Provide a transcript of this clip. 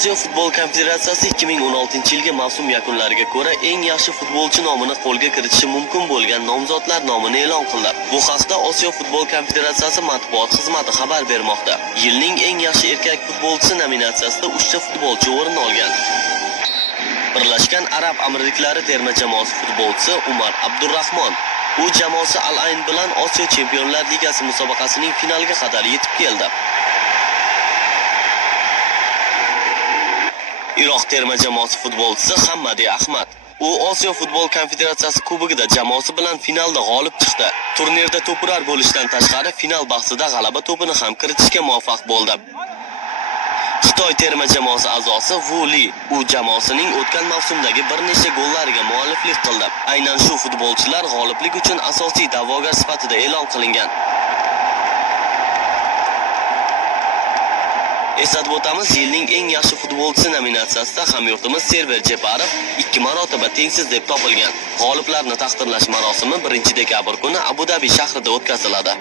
Osiyo Futbol Konfederatsiyasi 2016-yilgi mavsum yakunlariga ko'ra eng yaxshi futbolchi nomini qo'lga kiritishi mumkin bo'lgan nomzodlar nomini e'lon qildi. Bu haqda Osiyo Futbol Konfederatsiyasi matbuot xizmati xabar bermoqda. Yilning eng yaxshi erkak futbolchisi nominatsiyasida 3 ta futbolchi o'rin olgan. Birlashgan Arab Amirliklari terma jamoasi futbolchisi Umar Abdurrahmon. U jamoasi Al-Ayn bilan Osiyo Chempionlar Ligasi musobaqasining finaliga qadar yetib keldi. Iroq terma jamoasi futbolchisi Hammadi Ahmad. U Osiyo Futbol Konfederatsiyasi kubogida jamoasi bilan finalda g'olib chiqdi. Turnirda to'purar bo'lishdan tashqari final bahsida g'alaba to'pini ham kiritishga muvaffaq bo'ldi. Xitoy terma jamoasi a'zosi Wu Li, u jamoasining o'tgan mavsumdagi bir necha gollariga mualliflik qildi. Aynan shu futbolchilar g'oliblik uchun asosiy da'vogar sifatida e'lon qilingan. Eslatib o'tamiz, yilning eng yaxshi futbolchisi nominatsiyasida hamyurtimiz Server Jeparov 2 marotaba tengsiz deb topilgan. G'oliblarni taqdirlash marosimi 1-dekabr kuni Abu Dabi shahrida o'tkaziladi.